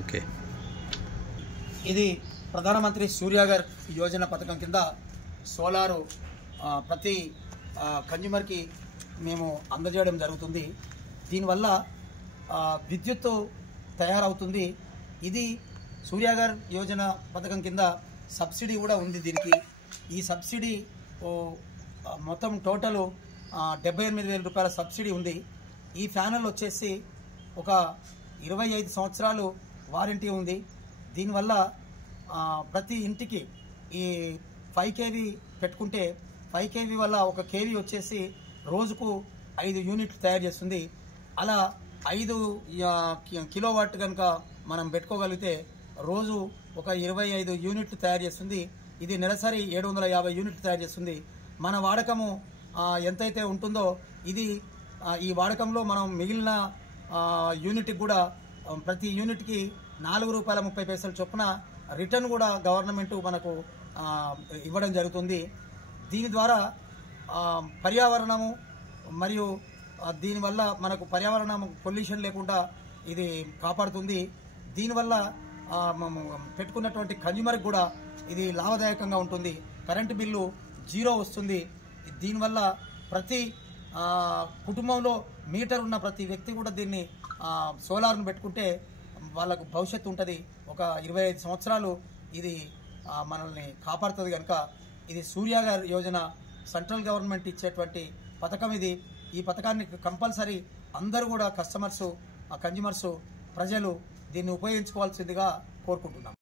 Okay. ఇది ప్రధానమంత్రి సూర్యాగర్ యోజన పథకం కింద సోలారు ప్రతి కన్జ్యూమర్కి మేము అందజేయడం జరుగుతుంది. దీనివల్ల విద్యుత్తు తయారవుతుంది. ఇది సూర్యాగర్ యోజన పథకం కింద సబ్సిడీ కూడా ఉంది. దీనికి ఈ సబ్సిడీ మొత్తం టోటల్ 78,000 రూపాయల సబ్సిడీ ఉంది. ఈ ప్యానెల్ వచ్చేసి ఒక 25 సంవత్సరాలు వారంటీ ఉంది. దీనివల్ల ప్రతి ఇంటికి ఈ 5 kV పెట్టుకుంటే 5 kV వల్ల ఒక కేవీ వచ్చేసి రోజుకు 5 యూనిట్లు తయారు చేస్తుంది. అలా 5 కిలోవాట్ కనుక మనం పెట్టుకోగలిగితే రోజు ఒక 25 యూనిట్లు తయారు చేస్తుంది. ఇది నెలసరి 750 యూనిట్లు తయారు చేస్తుంది. మన వాడకము ఎంతైతే ఉంటుందో ఇది ఈ వాడకంలో మనం మిగిలిన యూనిట్కి కూడా ప్రతి యూనిట్కి ₹4.30 చొప్పున రిటర్న్ కూడా గవర్నమెంట్ మనకు ఇవ్వడం జరుగుతుంది. దీని ద్వారా పర్యావరణము మరియు దీనివల్ల మనకు పర్యావరణం పొల్యూషన్ లేకుండా ఇది కాపాడుతుంది. దీనివల్ల పెట్టుకున్నటువంటి కన్జ్యూమర్కి కూడా ఇది లాభదాయకంగా ఉంటుంది. కరెంటు బిల్లు 0 వస్తుంది. దీనివల్ల ప్రతి కుటుంబంలో మీటర్ ఉన్న ప్రతి వ్యక్తి కూడా దీన్ని సోలార్ను పెట్టుకుంటే వాళ్ళకు భవిష్యత్తు ఉంటుంది. ఒక 25 సంవత్సరాలు ఇది మనల్ని కాపాడుతుంది. కనుక ఇది సూర్యాగర్ యోజన సెంట్రల్ గవర్నమెంట్ ఇచ్చేటువంటి పథకం. ఈ పథకాన్ని కంపల్సరీ అందరూ కూడా కస్టమర్స్, కన్జ్యూమర్స్, ప్రజలు దీన్ని ఉపయోగించుకోవాల్సిందిగా కోరుకుంటున్నాం.